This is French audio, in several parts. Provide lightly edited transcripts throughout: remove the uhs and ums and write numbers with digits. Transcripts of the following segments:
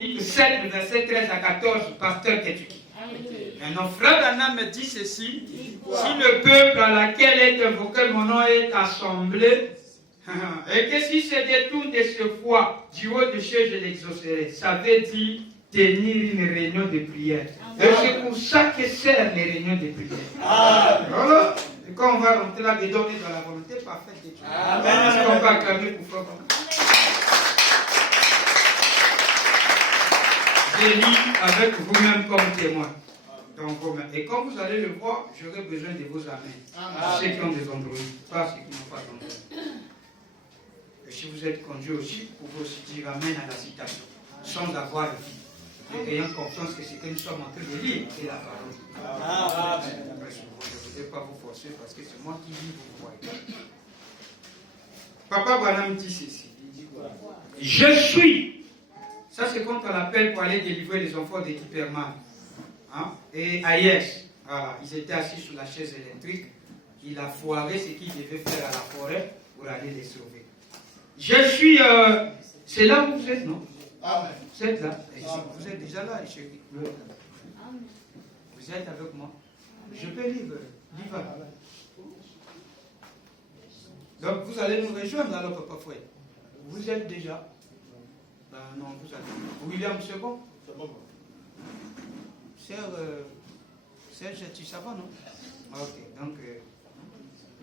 7, verset 13 à 14, pasteur Ketuki. Maintenant, frère Branham me dit ceci, si le peuple à laquelle est invoqué mon nom est assemblé, et que si se détourne de ce foi, du haut du ciel, je l'exaucerai. Ça veut dire tenir une réunion de prière. Et c'est pour ça que servent les réunions de prière. Voilà. Et quand on va rentrer là-dedans, on est dans la volonté parfaite de Dieu. Est-ce qu'on va acclamer pour frère Branham? J'ai mis avec vous-même comme témoin. Donc, et quand vous allez le voir, j'aurai besoin de vos amens. Ceux qui ont des Android, pas ceux qui n'ont pas d'Android. Et si vous êtes conduit aussi, vous pouvez aussi dire amen à la citation, sans avoir le vie. Et ayant confiance que c'est que nous sommes en train de lire et la parole. Je ne voudrais pas vous forcer parce que c'est moi qui lis, vous voyez. Papa Branham dit ceci. Je suis. Ça, c'est quand on l'appelle pour aller délivrer les enfants de Kipperman. Hein? Et Aïesh, voilà, ils étaient assis sur la chaise électrique. Il a foiré ce qu'il devait faire à la forêt pour aller les sauver. Je suis. C'est là où vous êtes, non? Amen. Vous êtes là. Vous êtes déjà là, chérie. Vous êtes avec moi. Je peux lire. Donc vous allez nous rejoindre alors, Papa Fouet. Vous êtes déjà. Ben non, vous allez. William, c'est bon? C'est bon. Serge, tu ça va, non? Ok, donc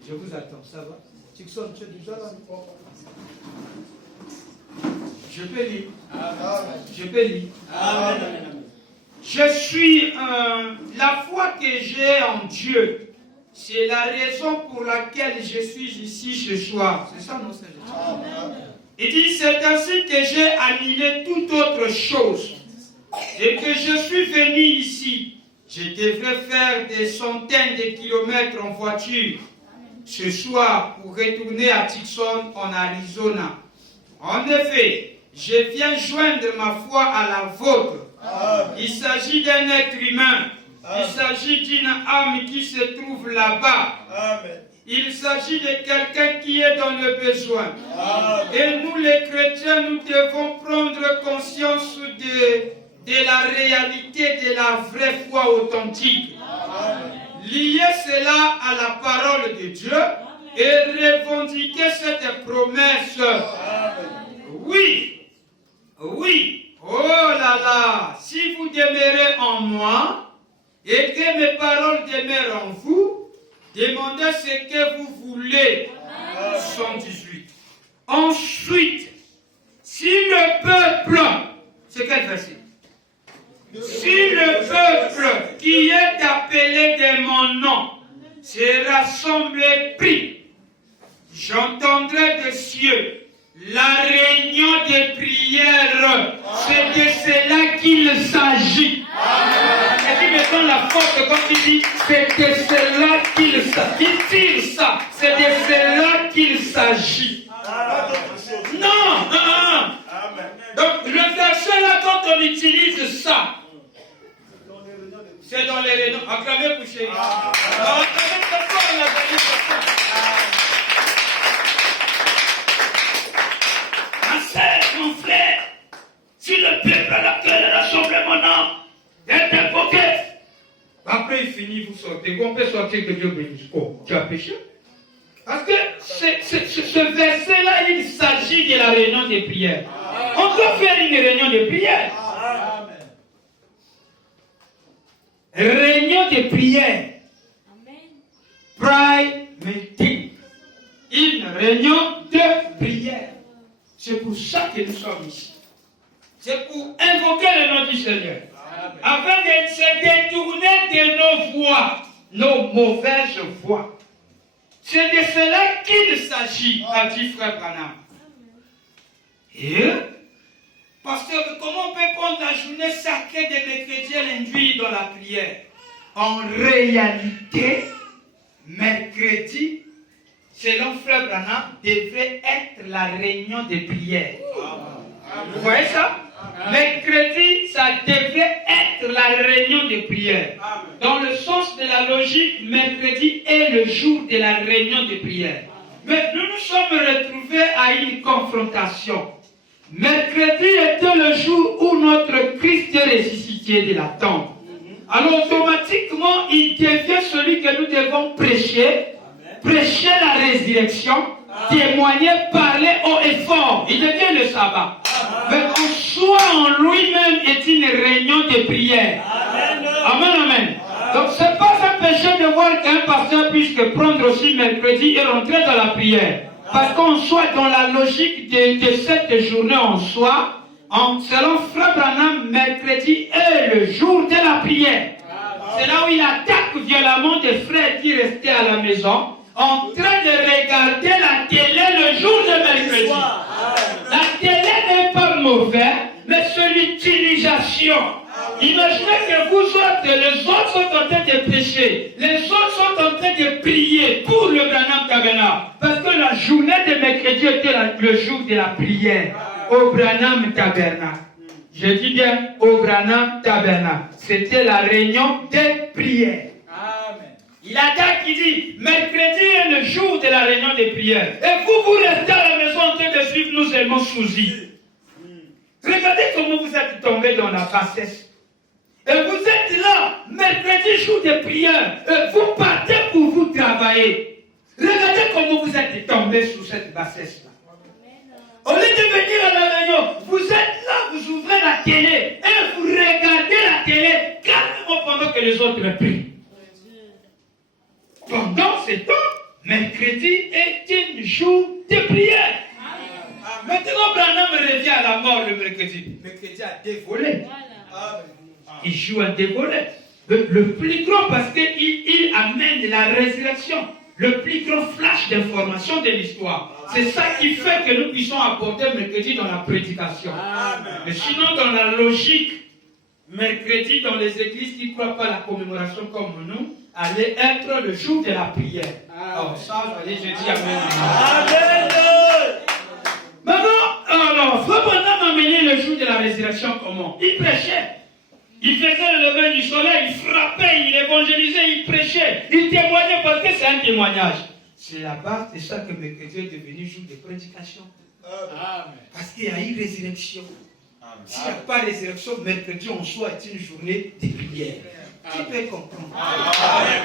je vous attends, ça va? Tixon, tu es déjà là? Je peux lire. Je peux lire. Je suis la foi que j'ai en Dieu. C'est la raison pour laquelle je suis ici ce soir. C'est ça, non, Serge? Il dit, c'est ainsi que j'ai annulé toute autre chose. Et que je suis venu ici. Je devrais faire des centaines de kilomètres en voiture ce soir pour retourner à Tucson en Arizona. En effet, je viens joindre ma foi à la vôtre. Il s'agit d'un être humain. Il s'agit d'une âme qui se trouve là-bas. Il s'agit de quelqu'un qui est dans le besoin. Et nous les chrétiens, nous devons prendre conscience de la réalité de la vraie foi authentique. Lier cela à la parole de Dieu et revendiquer cette promesse. Oui, oui, oh là là, si vous demeurez en moi et que mes paroles demeurent en vous, demandez ce que vous voulez. 118. Ensuite, si le peuple, c'est quel verset? Si le peuple qui est appelé de mon nom se rassemble pris, j'entendrai des cieux la réunion de prière. C'est de cela qu'il s'agit. Et puis maintenant la force quand il dit c'est de cela qu'il s'agit. Il tire ça. C'est de cela qu'il s'agit. Non, donc le verset là quand on utilise ça, c'est dans les réunions. Acclamez pour chérie. Acclamez très fort la bénédiction. Mon frère, si le peuple à laquelle le rassemblement est invoqué, après il finit, vous sortez. On peut sortir que Dieu bénisse. Oh, tu as péché? Parce que ce verset-là, il s'agit de la réunion de prière. On doit faire une réunion de prière. Réunion de prière. Prayer meeting. Une réunion de prière. C'est pour ça que nous sommes ici. C'est pour invoquer le nom du Seigneur. Afin de se détourner de nos voies, nos mauvaises voies. C'est de cela qu'il s'agit, a dit frère Branham. Et, pasteur, comment on peut prendre la journée sacrée de mercredi et lundi dans la prière? En réalité, mercredi, selon frère Branham, devrait être la réunion de prière. Vous voyez ça? Mercredi, ça devrait être la réunion de prière. Dans le sens de la logique, mercredi est le jour de la réunion de prière. Mais nous nous sommes retrouvés à une confrontation. Mercredi était le jour où notre Christ est ressuscité de la tombe. Alors automatiquement, il devient celui que nous devons prêcher, prêcher la résurrection, témoigner, parler haut et fort. Il devient le sabbat. Mais en soi, en lui-même, est une réunion de prière. Amen, amen. Donc ce n'est pas un péché de voir qu'un pasteur puisse prendre aussi mercredi et rentrer dans la prière. Parce qu'on soit dans la logique de cette journée en soi, selon Frère Branham, mercredi est le jour de la prière. C'est là où il attaque violemment des frères qui restaient à la maison, en train de regarder la télé le jour de mercredi. La télé n'est pas mauvaise, mais c'est l'utilisation. Imaginez que vous autres, les autres sont en train de prêcher, les autres sont en train de prier pour le Branham Tabernacle. Parce que la journée de mercredi était le jour de la prière au Branham Tabernacle. Je dis bien au Branham Tabernacle. C'était la réunion des prières. Amen. Il attaque, il dit, mercredi est le jour de la réunion des prières. Et vous restez à la maison en train de suivre nous seulement sous-y. Regardez comment vous êtes tombés dans la bassesse. Et vous êtes là, mercredi, jour de prière. Et vous partez pour vous travailler. Regardez comment vous êtes tombés sous cette bassesse-là. Au lieu de venir à la réunion, vous êtes là, vous ouvrez la télé et vous regardez la télé calmement pendant que les autres prient. Pendant ce temps, mercredi est un jour de prière. Maintenant, Branham revient à la mort le mercredi. Mercredi a dévolé. Il joue à dévoler. Le plus grand parce qu'il amène la résurrection. Le plus grand flash d'information de l'histoire. C'est ça qui fait que nous puissions apporter mercredi dans la prédication. Mais sinon, dans la logique, mercredi, dans les églises qui ne croient pas à la commémoration comme nous, allait être le jour de la prière. Alors, ça, allez, je dis amen. Amen. Maintenant, alors, Frère Branham a mené le jour de la résurrection comment? Il prêchait. Il faisait le lever du soleil, il frappait, il évangélisait, il prêchait, il témoignait parce que c'est un témoignage. C'est la base de ça que mercredi est devenu jour de prédication. Amen. Parce qu'il y a eu résurrection. S'il n'y a pas résurrection, mercredi en soi est une journée de prière. Qui peut comprendre? Amen.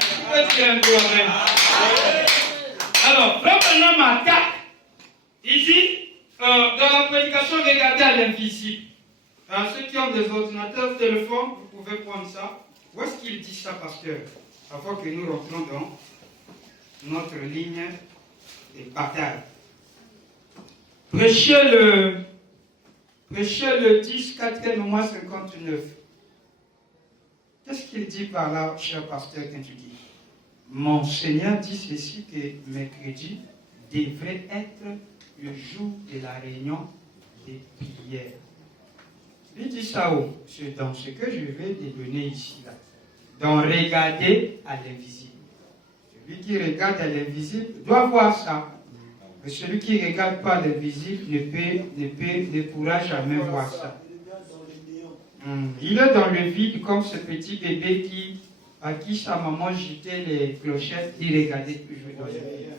Alors, Frère Branham attaque. Il dit, dans la prédication, regardez à l'invisible. Alors, ceux qui ont des ordinateurs, téléphones, vous pouvez prendre ça. Où est-ce qu'il dit ça, pasteur? Avant que nous rentrons dans notre ligne de bataille. Prêchez le 10, 4e mois 59. Qu'est-ce qu'il dit par là, cher pasteur, quand tu dis? Mon Seigneur dit ceci que mercredi devrait être le jour de la réunion des prières. Il dit ça où? C'est dans ce que je vais te donner ici. Là. Donc regarder à l'invisible. Celui qui regarde à l'invisible doit voir ça. Mais celui qui ne regarde pas à l'invisible ne pourra jamais voir ça. Il est dans le vide comme ce petit bébé à qui sa maman jetait les clochettes, il regardait toujours dans le vide.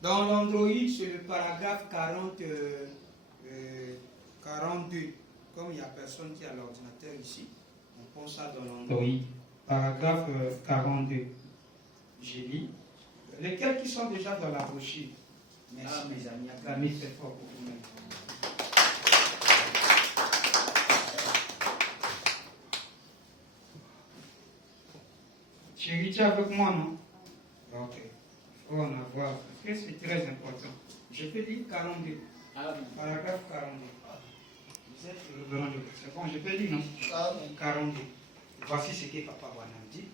Dans l'Android, c'est le paragraphe 42. Comme il n'y a personne qui a l'ordinateur ici, on pose ça dans l'Android. Paragraphe 42. J'ai lu. Lesquels qui sont déjà dans la brochure? Merci mes amis. Acclamez très fort pour vous-même. Chérie, tu es avec moi, non? Ok. Il faut en avoir. Parce que c'est très important. Je peux lire 42. Paragraphe 42. Vous êtes c'est bon, je peux lire, non? 42. Voici ce que Papa Branham dit.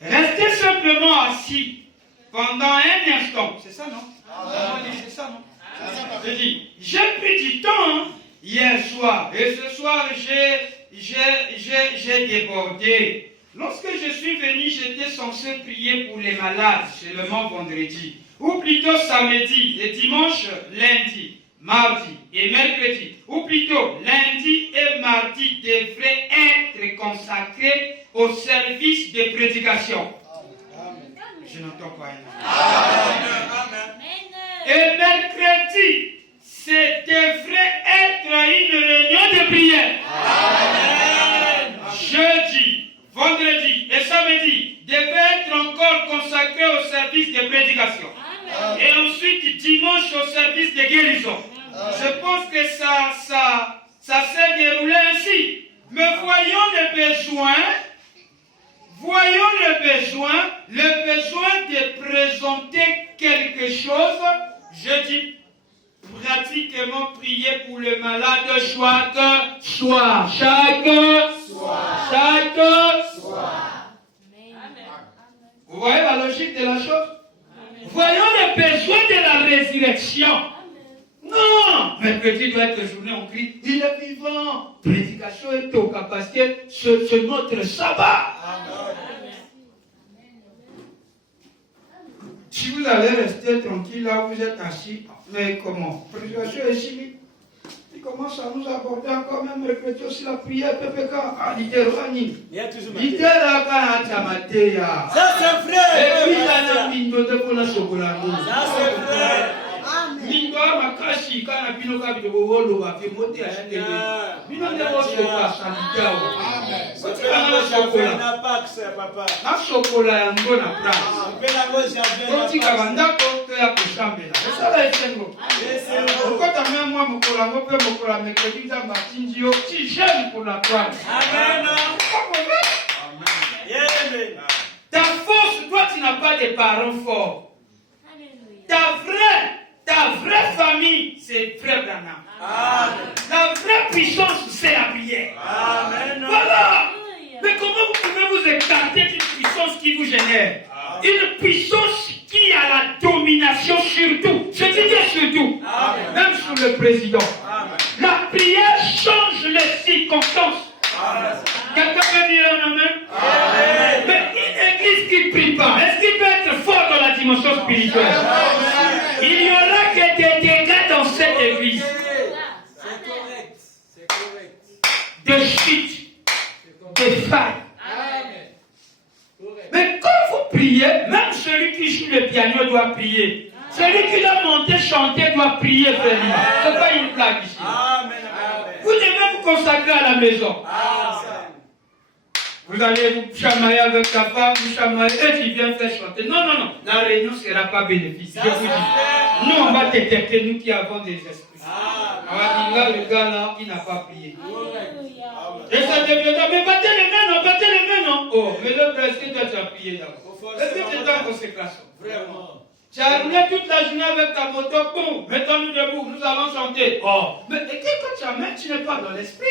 Restez simplement assis pendant un instant. C'est ça, non? C'est ça, non? Je dis, j'ai pris du temps hier soir. Et ce soir, j'ai débordé. Lorsque je suis venu, j'étais censé prier pour les malades, seulement vendredi. Ou plutôt samedi et dimanche, lundi, mardi et mercredi. Ou plutôt lundi et mardi devraient être consacrés au service de prédication. Amen. Je n'entends pas un amen. Et mercredi, c'est devrait être une réunion de prière. Amen. Jeudi, vendredi et samedi devait être encore consacré au service de prédication. Amen. Et ensuite, dimanche, au service de guérison. Amen. Je pense que ça s'est déroulé ainsi. Mais voyons le besoin de présenter quelque chose. Je dis pratiquement prier pour le malade chaque soir. Vous voyez la logique de la chose? Amen. Voyons le besoin de la résurrection. Amen. Non, mercredi doit être journée, on crie, il est vivant. Prédication est au cas parce que c'est notre sabbat. Amen. Si vous allez rester tranquille là, vous êtes assis, mais comment? Prédication est chimique. Il commence à nous aborder encore même mercredi aussi la prière, PPK, à l'Iterani. Ça c'est vrai. Et puis, ça c'est vrai. Mindoa makashi kana bino ka bino bolo ba fe mote ashitele. Bino ndebo shoka sanitawo. Amen. Sotika shokola na pax papa. Na shokola yango na place. Pena ngozi avena. Sotika bandako to ya kushambela. Sala esengo. Okota mwa mokola ngope mokola mekedi za matinji yo ti jeune pour la croix. Amen. Amen. Ta force, toi tu n'as pas de parents forts. Ta vraie famille, c'est frère Branham. La vraie puissance, c'est la prière. Amen. Voilà. Mais comment vous pouvez vous écarter d'une puissance qui vous génère? Une puissance qui a la domination sur tout. Je dis bien sur tout. Amen. Même sur le président. Amen. La prière change les circonstances. Quelqu'un peut dire un amen? Amen. Mais une église qui ne prie pas, est-ce qu'il peut être fort dans la dimension spirituelle? Amen. Il n'y aura que des dégâts dans cette église. C'est correct. C'est correct. De chutes, de failles. Mais quand vous priez, même celui qui joue le piano doit prier. Celui qui doit monter, chanter doit prier, frère. Ce n'est pas une blague ici. Amen. Vous devez vous consacrer à la maison. Vous allez vous chamailler avec ta femme, vous chamailler, et tu viens faire chanter. Non, non, non. La réunion ne sera pas bénéfique. Je vous dis. Nous, on va détecter, nous qui avons des esprits. On va dire là, le gars là, il n'a pas prié. Et ça devient là, mais battez les mains, non, battez les mains, non. Oh, mais le frère, est-ce que toi tu as prié d'abord? Est-ce que tu es en consécration? Vraiment. Tu as roulé toute la journée avec ta moto, boum, mettons-nous debout, nous allons chanter. Oh, mais quand tu amènes, tu n'es pas dans l'esprit.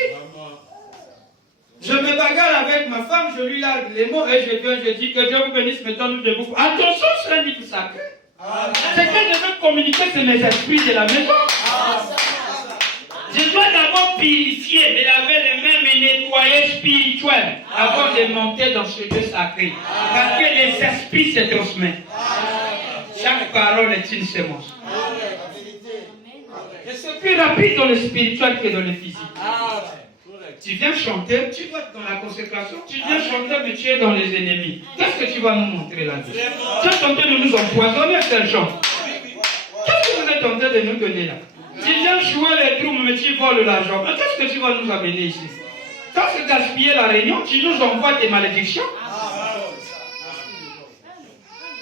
Je me bagarre avec ma femme, je lui largue les mots et je viens, je dis que Dieu vous bénisse, mettons-nous debout. Attention, c'est un livre sacré. Ce que je veux communiquer, c'est mes esprits de la maison. Je dois d'abord purifier, me laver les mains, me nettoyer spirituel avant de monter dans ce Dieu sacré. Parce que les esprits se transmettent. Chaque parole est une sémence. Et c'est plus rapide dans le spirituel que dans le physique. Tu viens chanter, tu vas être dans la consécration, tu viens chanter, mais tu es dans les ennemis. Qu'est-ce que tu vas nous montrer là-dessus? Tu es tenté de nous empoisonner, tel genre. Qu'est-ce que vous êtes tenté de nous donner là? Tu viens jouer les drums, mais tu voles l'argent. Mais qu'est-ce que tu vas nous amener ici? Quand c'est gaspiller la réunion, tu nous envoies des malédictions.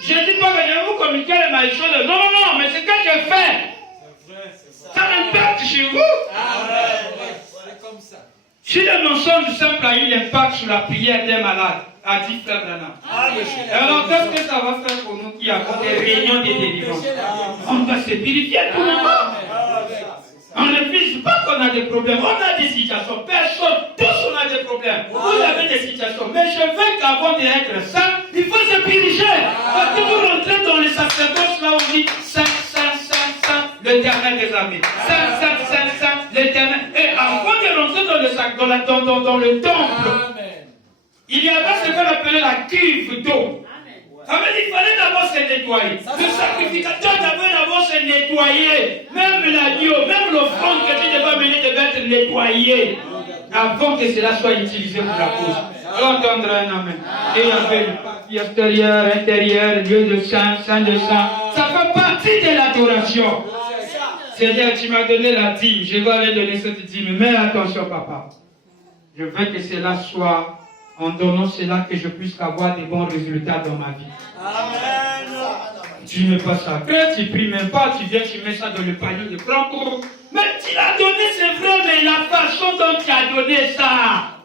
Je ne dis pas que je vais vous communiquer les malédictions. Non, non, non, mais c'est que je fais. Ça impacte sur vous. C'est comme ça. Si le mensonge simple a eu l'impact sur la prière des malades, a dit Frère Branham. Alors qu'est-ce que ça va faire pour nous qui avons des réunions de délivrance? On va se purifier tout le monde. On ne refuse pas qu'on a des problèmes. On a des situations. Personne, tous on a des problèmes. Vous avez des situations. Mais je veux qu'avant d'être saint, il faut se purifier. Parce que vous rentrez dans les sacerdoces, là on dit saint, saint, saint, saint, l'Éternel des armées. Saint, saint, saint, saint, l'Éternel. Et avant de rentrer dans le temple, il y avait ce qu'on appelait la cuve d'eau. Ça veut dire qu'il fallait d'abord se nettoyer. Le sacrificateur devait d'abord se nettoyer. Même l'agneau, même l'offrande que tu devais mener devait être nettoyée avant que cela soit utilisé pour la cause. Alors entendre un amen. Et il y avait le parti extérieur, intérieur, Dieu de saint, saint de saint. Ça ne fait pas partie de l'adoration. Seigneur, tu m'as donné la dîme. Je vais aller donner cette dîme. Mais attention, papa. Je veux que cela soit en donnant cela que je puisse avoir des bons résultats dans ma vie. Amen. Tu n'es pas sacré, tu ne pries même pas, tu viens, tu mets ça dans le panier de prendre. Mais tu l'as donné, c'est vrai, mais la façon dont tu as donné ça.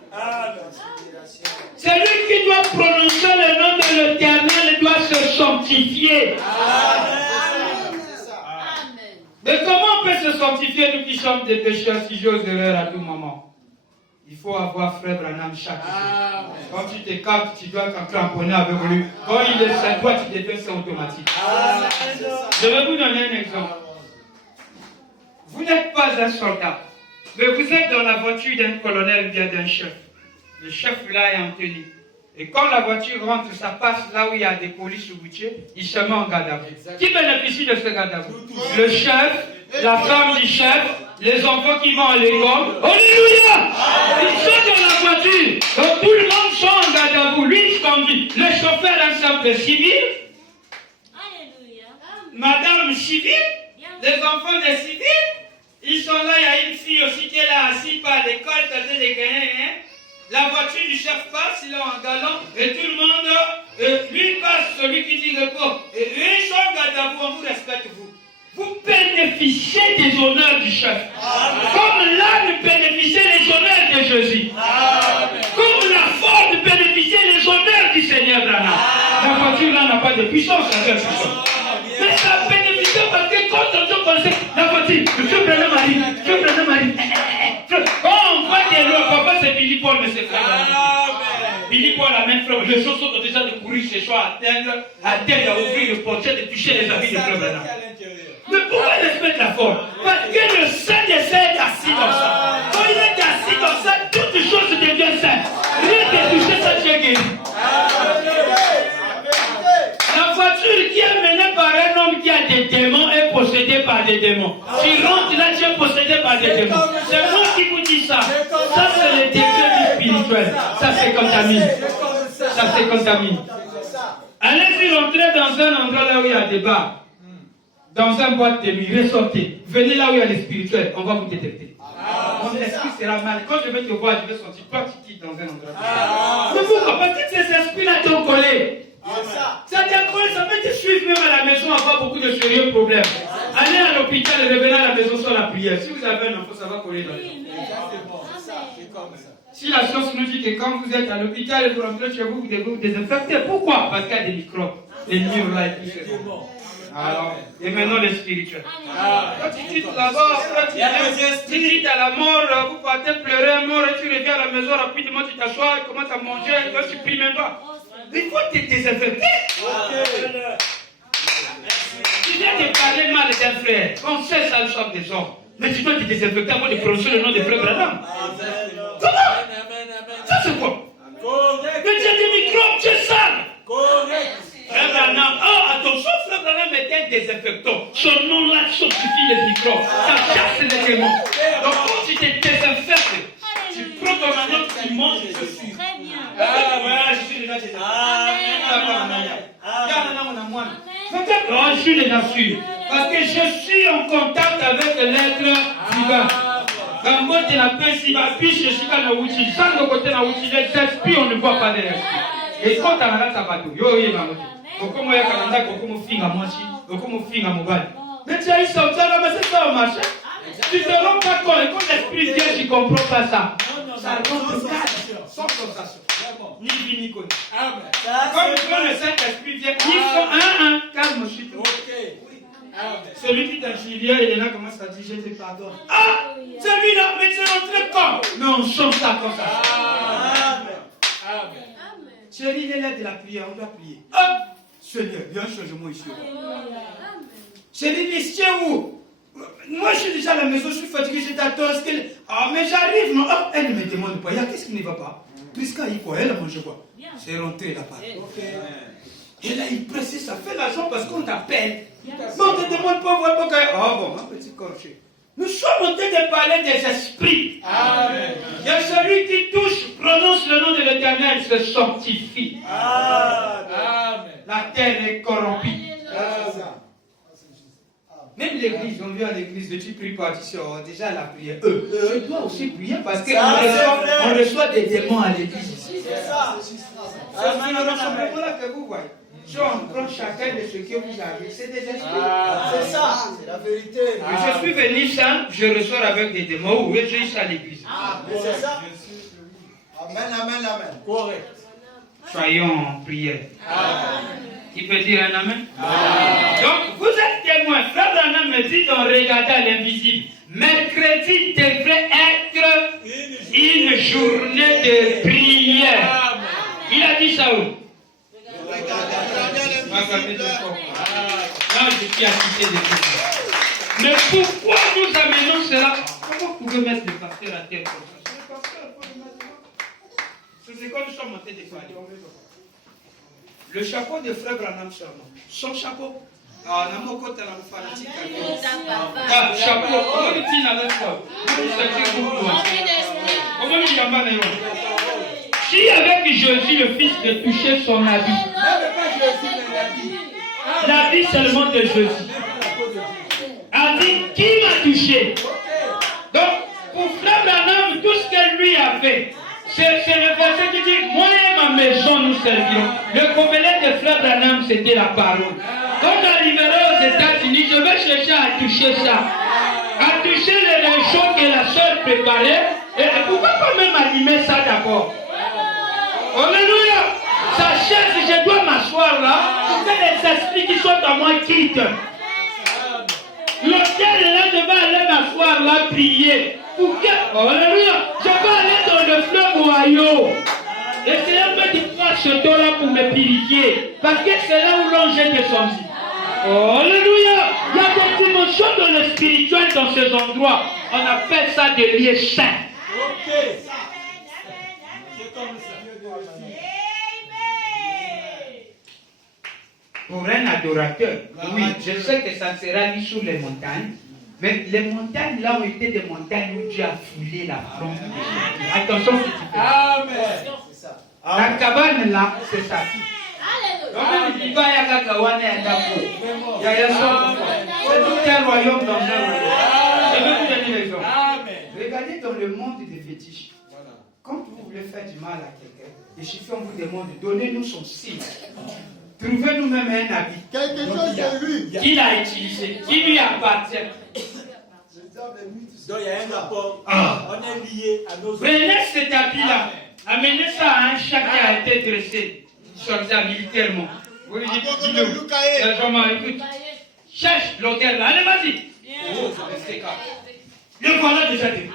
Celui qui doit prononcer le nom de l'Éternel doit se sanctifier. Amen. Mais comment on peut se sanctifier, nous qui sommes des pécheurs, si j'ose erreur à tout moment? Il faut avoir frère Branham chaque jour. Quand tu te captes, tu dois t'en cramponner avec lui. Quand il est saint, toi tu deviens ça automatique. Je vais vous donner un exemple. Vous n'êtes pas un soldat, mais vous êtes dans la voiture d'un colonel ou bien d'un chef. Le chef là est en tenue. Et quand la voiture rentre, ça passe là où il y a des polices routiers, il se met en garde à vous. Qui bénéficie de ce garde à vous? Le chef, la femme du chef, les enfants qui vont à l'école. Alléluia! Ils sont dans la voiture. Donc tout le monde sont en garde à vous. Lui, il conduit. Le chauffeur, un simple civil. Alléluia. Madame civile. Les enfants des civils. Ils sont là. Il y a une fille aussi qui est là, assise par l'école, tentée de gagner. La voiture du chef passe, il est en galant, et tout le monde, lui passe, celui qui dit repos. Et eux, ils sont en garde à vous, on vous respecte, vous. Vous bénéficiez des honneurs du chef. Amen. Comme l'âne bénéficiait des honneurs de Jésus. Amen. Comme la forme bénéficiait des honneurs du Seigneur Branham. La voiture là n'a pas de puissance, ça fait puissance. Mais ça bénéficie parce que quand on connaît la voiture, le Dieu Branham arrive, Dieu Branham arrive. Quand on voit des lois, papa c'est Billy Paul, mais c'est frère. Billy Paul a même frère. Les choses sont déjà de courir chez soi, atteindre, à ouvrir le portier, de toucher les habits de frère Branham. Mais pourquoi il respecte la forme? Parce que le Saint-Esprit est assis dans ça. Quand il est assis dans ça, toutes choses deviennent saintes. Rien que toucher ça, tu es guéri. La voiture qui est menée par un homme qui a des démons est possédée par des démons. Tu rentres là, tu es possédé par des démons. C'est moi qui vous dis ça. Ça, c'est le décret du spirituel. Ça, c'est contamine. Ça, c'est contamine. Allez-y rentrer dans un endroit là où il y a des bars. Dans un boîte de nuit, ressortez. Venez là où il y a les spirituels, on va vous détecter. Mon esprit sera mal. Quand je vais te voir, je vais sentir toi qui quittes dans un endroit. Mais pourquoi? Parce que ces esprits-là t'ont collé. Ça t'a collé, ça peut te suivre même à la maison, avoir beaucoup de sérieux problèmes. Allez à l'hôpital et revenez à la maison sans la prière. Si vous avez un enfant, ça va coller dans le temps. Si la science nous dit que quand vous êtes à l'hôpital et vous rentrez chez vous, vous devez vous désinfecter. Pourquoi? Parce qu'il y a des microbes. Les murs là et tout ça. Alors, et maintenant les spirituels. Quand tu quittes là-bas, tu quittes à la mort, vous partez pleurer un mort et tu reviens à la maison rapidement, tu t'assois, tu commences à manger, et toi tu pries même pas. Il faut te désinfecter. Tu viens de parler mal d'un frère. On sait ça, nous sommes des hommes. Mais tu dois te désinfecter avant de prononcer le nom de frère Branham. Comment? Ça c'est quoi? Mais tu as des microbes, tu es sale. Frère Branham, attention, frère Branham est un désinfectant. Son nom là sanctifie les microbes. Ça chasse les démons. Donc quand tu te désinfectes, tu prends ton manioc, tu manges et tu suis. Très bien. Voilà, je suis déjà désinfecté. Je suis déjà sûr. Parce que je suis en contact avec l'être divin. Quand moi je l'appelle, si ma piche, je suis dans le outil. Sans le côté dans l'outil, les esprits, on ne voit pas de l'esprit. Et quand tu as la sabato, yo, yo, yo, comme il y a Canada, comme on finit à moi, comme on finit à Mobile. Mais tu as eu ça, mais c'est ça au marché. Tu ne te rends pas compte, et quand l'esprit vient, tu ne comprends pas ça. Ça rentre calme, sans sensation. Ni vie, ni connu. Comme quand le Saint-Esprit vient, ils sont un, calme, je suis tout. Celui qui t'a chilié, il est là, commence à dire, je te pardonne. Ah, celui-là, mais c'est rentré comme. Mais on chante ça comme ça. Amen. Chérie, il est là de la prière, on doit prier. Hop, Seigneur, viens un changement ici. Chérie, mais c'est où? Moi, je suis déjà à la maison, je suis fatigué, je t'attends. Ah, mais j'arrive, non? Hop, elle me demande pas. Qu'est-ce qui ne va pas? Puisqu'elle y quoi? Elle a mangé quoi? C'est rentré là-bas. Et là, il presse, ça fait l'argent parce qu'on t'appelle. Mais on ne te demande pas, voir pourquoi. Ah bon, un petit corché. Nous sommes en train de parler des esprits. Amen. Il y a celui qui touche, prononce le nom de l'Éternel, se sanctifie. Amen. La terre est corrompue. l'église, on vient à l'église, tu pries pas, tu sors déjà la prière. Tu dois aussi prier parce qu'on reçoit des démons à l'église. C'est ça. C'est là que vous voyez. Si on prend chacun de ce que vous avez, c'est des esprits. C'est ça, c'est la vérité. Je suis venu sans, je ressors avec des démons, ou je suis à l'église. C'est ça. Amen, amen, amen. Correct. Soyons en prière. Tu peux dire un amen? Donc, vous êtes témoin. Frère Branham me dit dans Regarder à l'invisible. Mercredi devrait être une journée de prière. Il a dit ça où? Non, je suis assisté de tout. Mais pourquoi nous amenons cela? Comment vous pouvez mettre le pasteur à terre comme ça? C'est quoi nous sommes en train de parler. Le chapeau de Frère Branham seulement. Son chapeau. Ah, on a mon côté dans le fanatique. Ah, chapeau. Comment tu dis avec toi? Comment tu dis en bas? Si avec Jésus, le Fils, de toucher son habit, l'habit seulement de Jésus, a dit qui m'a touché? Donc, pour Frère Branham, tout ce qu'elle lui a fait, c'est le verset qui dit moi et ma maison nous servirons. Le gobelet de Frère Branham, c'était la parole. Quand j'arriverai aux États-Unis, je vais chercher à toucher ça. À toucher les choses que la soeur préparait. Et pourquoi pas même allumer ça d'abord? Alléluia! Sa chaise, je dois m'asseoir là pour que les esprits qui sont en moi quittent. L'hôtel là, je vais aller m'asseoir là, prier. Pour que, alléluia, je vais aller dans le fleuve Ohio. Et c'est là que tu prends ce dos-là pour me purifier. Parce que c'est là où l'on jette son vie. Alléluia! Il y a des dimensions dans le spirituel dans ces endroits. On appelle ça des lieux saints. Ok. C'est comme ça. Pour un adorateur, oui, je sais que ça ne sera ni sur les montagnes, mais les montagnes là ont été des montagnes où Dieu a foulé la fronde. Attention ce qui fait. Amen. La cabane là, c'est ça. Donc, il va y avoir c'est tout un royaume dans un royaume. Je vais vous donner l'exemple. Regardez dans le monde des fétiches. Quand vous voulez faire du mal à quelqu'un, les chiffons vous demandent, donnez-nous son signe. Trouvez-nous même un habit. Quelque chose de lui. Qu'il a utilisé, qui lui appartient. Donc il y a un rapport. On est lié à nos. Prenez cet habit-là, amenez ça à un chat qui a été dressé, soldat militairement. Vous lui dites, écoute, cherche l'hôtel là, allez, vas-y. Le voilà déjà dit.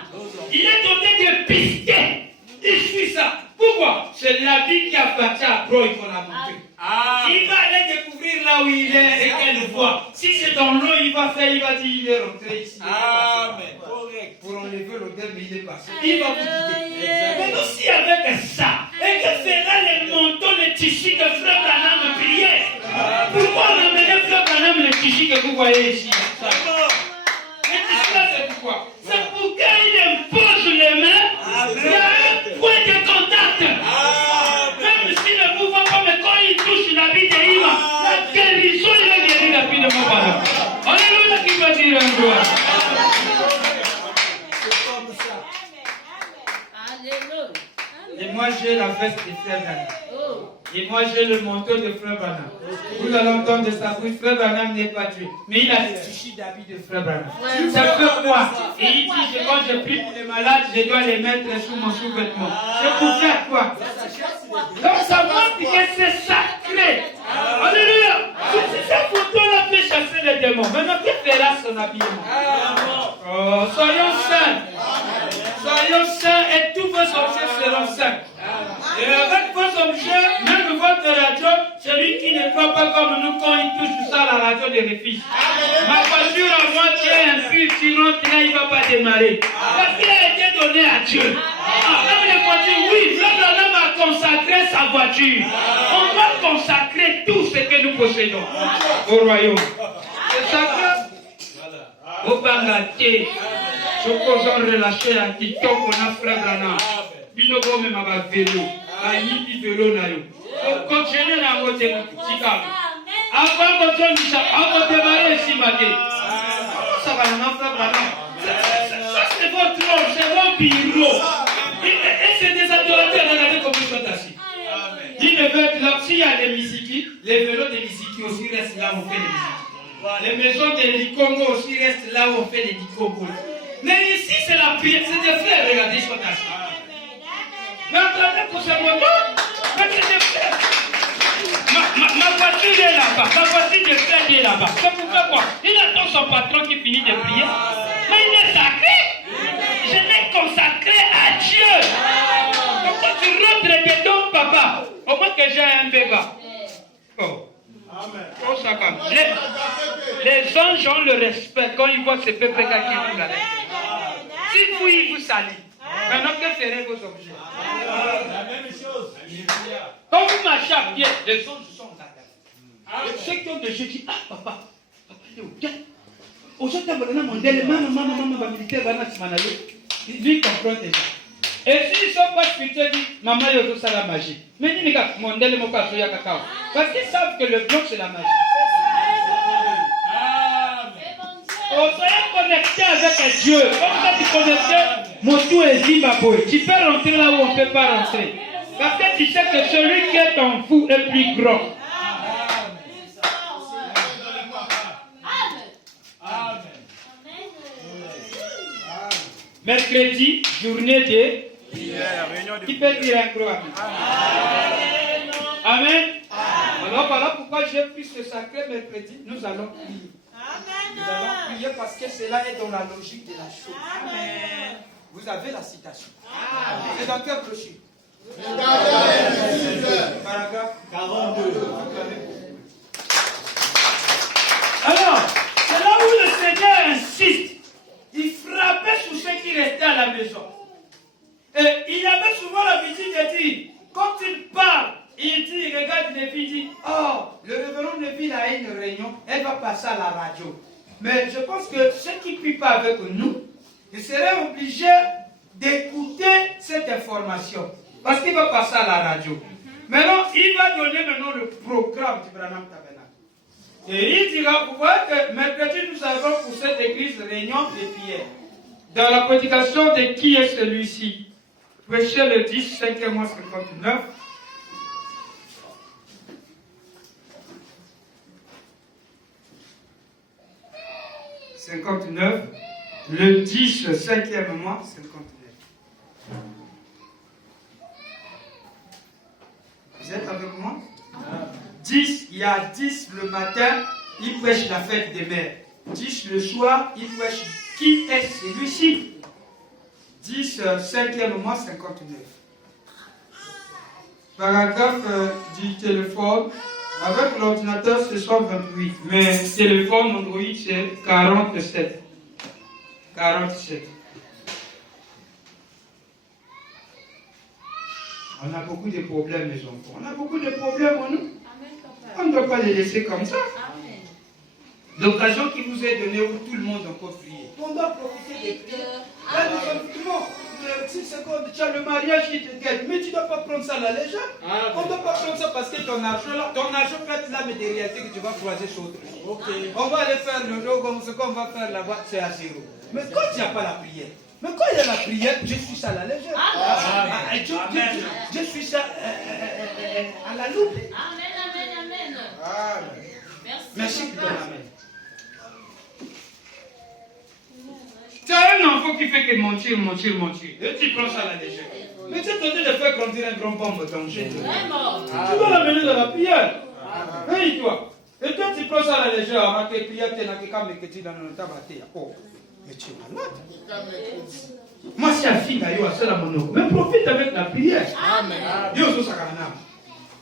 Il est doté de pister. Il suit ça. Pourquoi? C'est l'habit qui appartient à Broy qu'on a montré. Il va aller découvrir là où il est et qu'elle le voit. Si c'est dans l'eau, il va dire, il est rentré ici. Amen. Correct. Pour enlever l'odeur, mais il est passé. Il va vous guider. Mais aussi avec ça, et que fera le manteau, le tissu de Frère Branham de prière. Pourquoi on a amené Frère Branham le tissu que vous voyez ici? Le tissu là, c'est pourquoi? C'est pour qu'il impose les mains. Il y a un point de contact. Même s'il ne vous voit pas, mais quand il touche l'habit de Ima, la guérison, il va guérir rapidement. Alléluia, qui va dire un doigt. Et moi j'ai la veste de Frère Branham. Et moi j'ai le manteau de Frère Branham. Vous allez entendre ça. Oui, Frère Branham n'est pas tué. Mais il a le tissu d'habit de Frère Branham. C'est pourquoi. Et il dit que quand je prie pour les malades, je dois les mettre sous mon sous-vêtement. C'est pour faire quoi? Donc ça montre que c'est sacré. Alléluia. Si cette photo-là fait chasser les démons, maintenant qui fera son habillement? Oh, soyons saints. Soyons saints et tous vos objets seront saints. Et avec vos objets, même votre radio, celui qui ne croit pas comme nous, quand il touche ça, la radio de refuge. Ma voiture à moi qui est impure, tu rentres là, il ne va pas démarrer. Parce qu'il a été donné à Dieu. Même les voitures, oui, Frère Branham a consacré sa voiture. On va consacrer tout ce que nous possédons au royaume. C'est sacré. Au Bangladesh. Supposons relâcher à Kitoko, on a Frère Branham. Binogo même à vélo. À Yipi vélo na yo. Continuez dans votre Chicago. Avant qu'on démarre ici matin. Ça va, non, frère, ça c'est votre rôle, c'est votre bureau. Et c'est des adorateurs, regardez comment ils sont assis. Ils devaient être là. S'il y a les Misiki, les vélos des Misiki aussi restent là où on fait les Misiki. Les maisons des Likongo aussi restent là où on fait les Likongo. Mais ici, c'est la prière, c'est des frères, regardez, ils sont assis. Mais entendez pour ce moment, mais c'est des frères. Ma voiture est là-bas, ma voiture de frère est là-bas. C'est pourquoi quoi? Il attend son patron qui finit de prier. Mais il est sacré. Je l'ai consacré à Dieu. Donc quand tu rentres dedans, papa, au moins que j'ai un bébé. Oh. Oh, ça calme. Les anges ont le respect quand ils voient ce peuple qui vous la laisse. Si vous, ils vous salient. Maintenant, que feraient vos objets? La même chose. Quand vous marchez à pied, les anges sont là. Ceux qui ont de Dieu disent, ah papa, viens. Aujourd'hui, maman, militaire, lui comprend déjà. Et s'ils ne sont pas spirituels, disent, maman, il y a la magie. Mais ils ne savent pas cacao. Parce qu'ils savent que le bloc, c'est la magie. Soyez connectés avec Dieu. Comme ça, tu connectes, mon tout est Zimbabwe. Tu peux rentrer là où on ne peut pas rentrer. Parce que tu sais que celui qui est en vous est plus grand. Mercredi, journée de prière. Qui peut dire un gros amen? Amen. Alors voilà pourquoi j'ai pris ce sacré mercredi. Nous allons prier. Nous allons prier parce que cela est dans la logique de la chose. Amen. Vous avez la citation. C'est dans quel brochure? Paragraphe 42. Alors, c'est là où le Seigneur insiste. Il frappait sur ceux qui restaient à la maison. Et il avait souvent l'habitude de dire, quand il parle, il dit, il regarde Nevi, il dit, oh, le révérend Nevi a une réunion, elle va passer à la radio. Mais je pense que ceux qui ne prient pas avec nous, ils seraient obligés d'écouter cette information. Parce qu'il va passer à la radio. Maintenant, il va donner maintenant le programme du Branham Tabernacle. Et il dira, vous voyez que mercredi, nous avons pour cette église réunion de prière. Dans la prédication de qui est celui-ci? Prêchez le 10, 5e mois 59. Le 10, 5e mois 59. Vous êtes avec moi? 10, il y a 10 le matin, il prêche la fête des mères. 10 le soir, il prêche qui est celui-ci. 10, 5e mois 59. Paragraphe du téléphone. Avec l'ordinateur, ce sont 28. Mais téléphone Android, c'est 47. 47. On a beaucoup de problèmes, les enfants. On a beaucoup de problèmes en nous. On ne doit pas les laisser comme ça. L'occasion qui vous est donnée où tout le monde encore prier. On doit profiter des prières. Là, nous sommes tout le monde. 6 secondes, tu as le mariage qui te guette. Mais tu ne dois pas prendre ça à la légère. On ne doit pas prendre ça parce que ton argent peut être là, mais des réalités que tu vas croiser sur autre chose. On va aller faire le robe, ce qu'on va faire là-bas, c'est à zéro. Mais quand il n'y a pas la prière, mais quand il y a la prière, je suis ça à la légère. Je suis ça à la loupe. Amen, amen, amen. Merci pour ton amen. Tu as un enfant qui fait que mentir. Et tu prends ça à la légère. Mais tu es tenté de faire grandir un grand bombe danger. Tu dois l'amener dans la prière. Hey, toi. Et toi, tu prends ça à la légère. Mais tu es malade. Moi, c'est un fille d'ailleurs, c'est la mono. Mais profite avec la prière. Amen.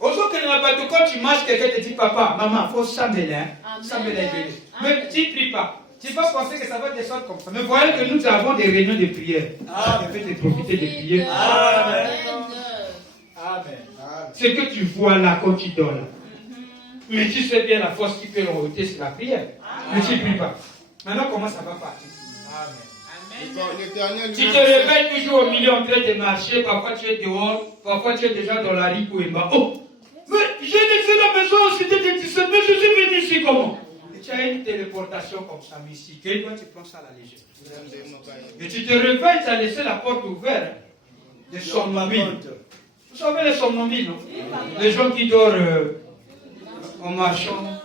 Quand tu marches, quelqu'un te dit, papa, maman, il faut s'amener. Mais tu ne pries pas. Tu vas penser que ça va descendre comme ça. Mais voyez que nous avons des réunions de prière. Je vais te profiter de prier. Amen. Ce que tu vois là quand tu dors là. Mais tu sais bien la force qui peut l'enrouter, c'est la prière. Mais tu ne pries pas. Maintenant, comment ça va partir? Tu te réveilles toujours au milieu en train de marcher. Parfois tu es dehors. Parfois tu es déjà dans la rue pour Emma. Oh! Mais j'ai laissé la maison, c'était des 17. Mais je suis venu ici comment? tu as une téléportation comme ça, mystique, et toi tu prends ça à la légère. Et tu te réveilles, tu as laissé la porte ouverte. Des somnambules. Vous savez les somnambules, non? Les gens qui dorment en marchant.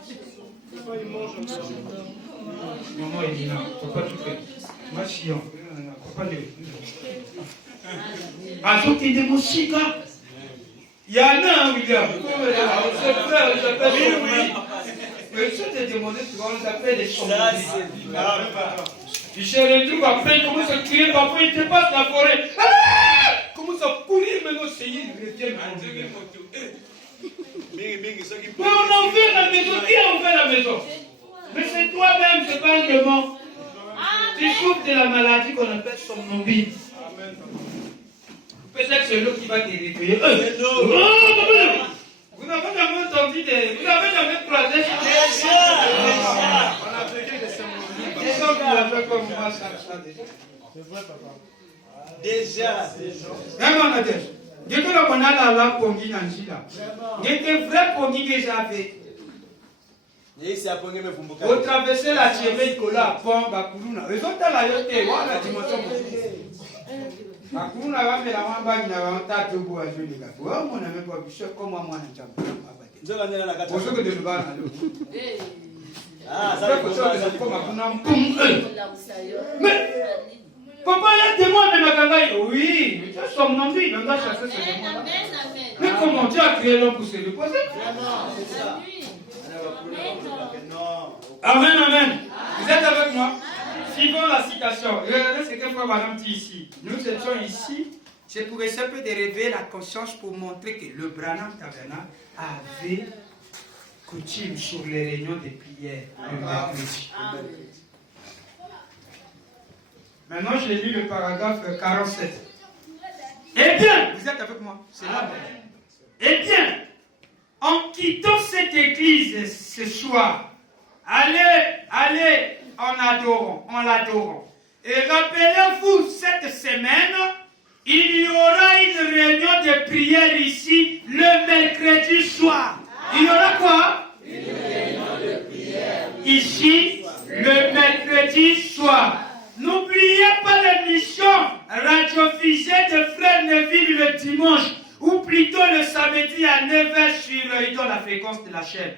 Maman est là, faut pas tout faire. Moi, si on faut pas le. Ah, donc il est mon ciga. Il y en a un, William. C'est frère, on s'appelle. Oui. Mais si on te demandait, tu vois, on s'appelle les somnambules. Il se retrouve après, il commence à crier, parfois il dépasse la forêt. Ah! Commence à courir, maintenant c'est il revient. Mais on en fait la maison, qui en fait la maison? Mais c'est toi-même, c'est pas un démon. Tu souffres de la maladie qu'on appelle somnambule. Peut-être c'est l'eau qui va te réveiller. Vous n'avez jamais entendu vous n'avez jamais croisé ça? On a fait des somnambules. Les gens qui l'ont fait comme moi, ça déjà. C'est vrai, papa. Déjà. Même on a déjà. Dès que l'on a la pongi dans le dès que vrai pongi déjà fait. Vous traversez la cheveux, Nicolas, pont, Bakuluna. Les autres là, ils ont la dimension. Bakuluna va faire la mamba, il n'a pas un tas de bois à jouer les gars. Ouais, mon ami, pas bichot, comme moi, on a déjà. Pour ceux que de nous va ah, ça va mais, papa, il y a des mois de Makangaï. Oui, mais tu as somnambule, on doit chasser ce démon. Mais comment tu as créé l'homme pour se reposer? Amen, amen. Vous êtes avec moi? Suivons la citation. Regardez ce que Frère Madame dit ici. Nous étions ici. C'est pour essayer de réveiller la conscience pour montrer que le Branham Tabernacle avait coutume sur les réunions de prière le mercredi. Maintenant, j'ai lu le paragraphe 47. Eh bien, vous êtes avec moi? C'est là. Eh bien, en quittant cette église ce soir, allez en l'adorant. Et rappelez-vous, cette semaine, il y aura une réunion de prière ici le mercredi soir. Il y aura quoi? Une réunion de prière ici le mercredi soir. N'oubliez pas l'émission radiofusée de Frère Neville le dimanche, ou plutôt le samedi à 9h sur la fréquence de la chaîne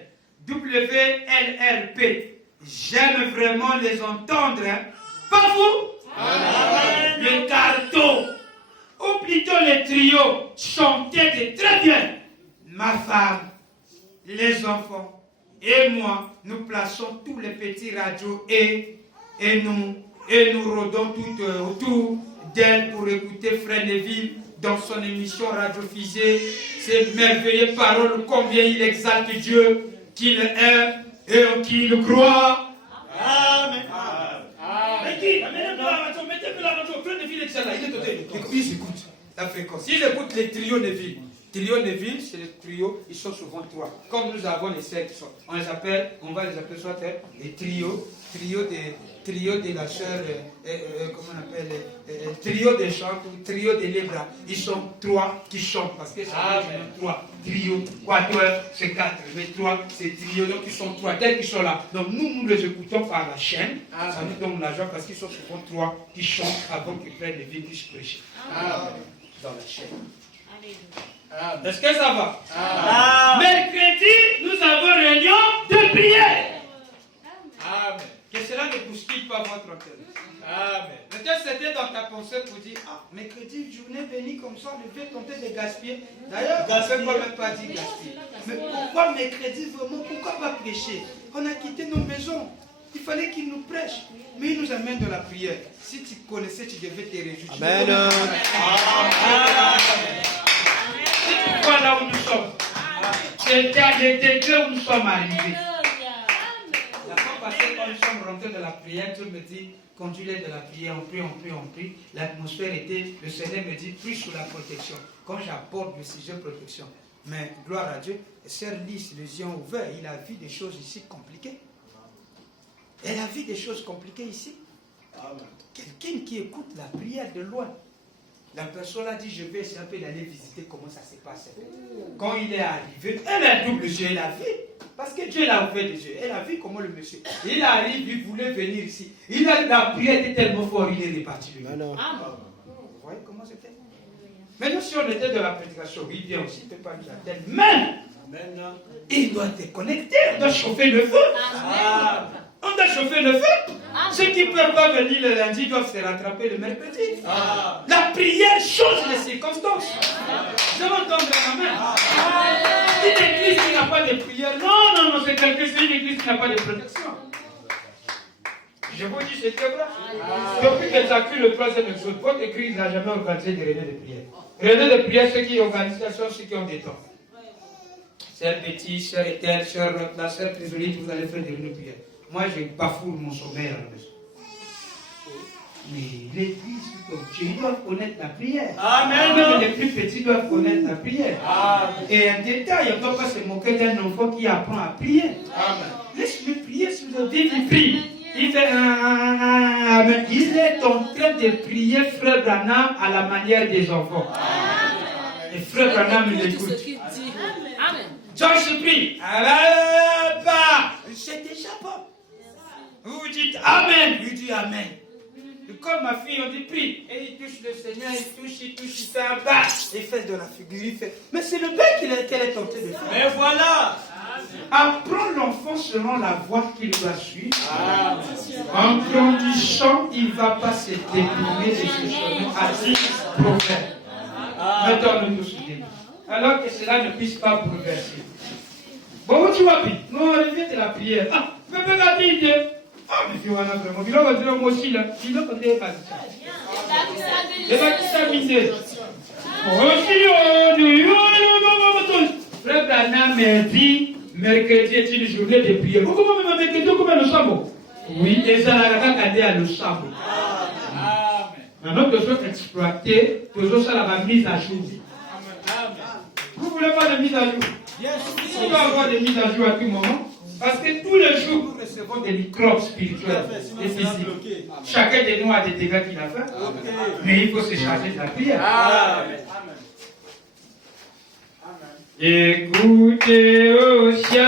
WLRP. J'aime vraiment les entendre, hein? Pas vous? Amen. Le carton, ou plutôt le trio, chantaient très bien. Ma femme, les enfants et moi, nous plaçons tous les petits radios et nous rôdons tout autour d'elle pour écouter Frère Neville dans son émission radiofusée, ces merveilleuses paroles, combien il exalte Dieu, qu'il aime et en qui il croit. Amen. Mettez la radio, Frère Neville est là, il est toté. Ils écoutent la fréquence. Ils écoutent les trios Neville. Trio Neville, c'est les trios, ils sont souvent trois. Comme nous avons les sept, on va les appeler soit les trios de la sœur, comment on appelle, trio de chant ou trio de lébras. Ils sont trois qui chantent parce que ça fait trois. Trio, quatuor, c'est quatre, mais trois, c'est trio, donc ils sont trois, tels qu'ils sont là. Donc nous les écoutons par la chaîne, ça nous donne la joie parce qu'ils sont souvent trois qui chantent avant qu'ils prennent les vies puissent prêcher. Dans la chaîne. Est-ce que ça va? Mercredi, nous avons réunion de prière. Amen. Que cela ne bouscule pas votre cœur. Amen. Peut-être c'était dans ta pensée pour dire, mercredi, journée bénie comme ça, je vais tenter de gaspiller. D'ailleurs, on ne peut même pas dire gaspiller. Mais pourquoi mercredi vraiment? Pourquoi pas prêcher? On a quitté nos maisons. Il fallait qu'il nous prêche. Mais il nous amène de la prière. Si tu connaissais, tu devais te réjouir. Amen. Voilà où nous sommes. C'était à l'été où nous sommes arrivés. La fois passée, quand nous sommes rentrés de la prière, tout me dit, conduis-les de la prière, on prie. L'atmosphère était, le Seigneur me dit, prie sous la protection. Quand j'aborde le sujet protection. Mais gloire à Dieu, Sœur Lys, les yeux ouverts, il a vu des choses ici compliquées. Elle a vu des choses compliquées ici. Quelqu'un qui écoute la prière de loin. La personne a dit, je vais essayer un peu d'aller visiter comment ça se passe. Quand il est arrivé, elle a double yeux, elle a vu. Parce que Dieu l'a ouvert les yeux. Elle a vu comment le monsieur. Il arrive, il voulait venir ici. La prière était tellement forte, il est reparti. Vous voyez comment c'était? Maintenant, si on était de la prédication, oui, bien aussi, il ne peut pas nous attendre. Mais il doit être connecté, on doit chauffer le feu. On doit chauffer le feu. Ceux qui ne peuvent pas venir le lundi doivent se rattraper le mercredi. La prière change les circonstances. Je vais entendre la main. Une église qui n'a pas de prière, non, c'est une église qui n'a pas de protection. Je vous dis, c'est vrai. Depuis que j'accueille le 3e exode, votre église n'a jamais organisé des réunions de prière. Réunions de prière, ceux qui organisent ça sont ceux qui ont des temps. Sœur Betty, sœur Ethel, sœur la sœur Trésorerie, vous allez faire des réunions de prière. Moi, je bafoue mon sommeil à la maison. Mais l'église, ils doivent connaître la prière. Amen. Même les plus petits doivent connaître la prière. Amen. Et un détail, on ne doit pas se moquer d'un enfant qui apprend à prier. Amen. Laisse-le prier si vous avez dit, il prie. Il fait Amen. Il est en train de prier Frère Branham à la manière des enfants. Amen. Et Frère Branham l'écoute. Amen. Joyce prie. C'est déjà bon. Vous dites Amen. Lui dit Amen. Et comme ma fille, on dit prie. Et il touche le Seigneur, il touche, il fait un bas. Il fait de la figure, il fait. Mais c'est le bien qu'elle est tentée de faire. Mais voilà. Apprends l'enfant selon la voie qu'il doit suivre. En grandissant, il ne va pas se détourner de ce chemin à 10 prophètes. Maintenant, nous nous souvenons. Alors que cela ne puisse pas bouleverser. Bon, tu vas prier. Non, arrivez de la prière. Mais la dit. Mais tu vas vraiment. Il va dire moi aussi là. Il va dire pas ça. Il va s'amuser. Frère Branham m'a dit, mercredi est une journée de prière. Comment même mercredi, comment le sabot? Oui, et ça n'a pas gardé à le sabot. Maintenant, nous devons exploiter, nous devons faire la mise à jour. Vous ne voulez pas de mise à jour? On va avoir des mises à jour à tout moment. Parce que tous les jours, nous recevons des microbes spirituels et physiques. Chacun de nous a des dégâts qu'il a fait. Mais il faut se charger de la prière. Amen. Écoutez au ciel.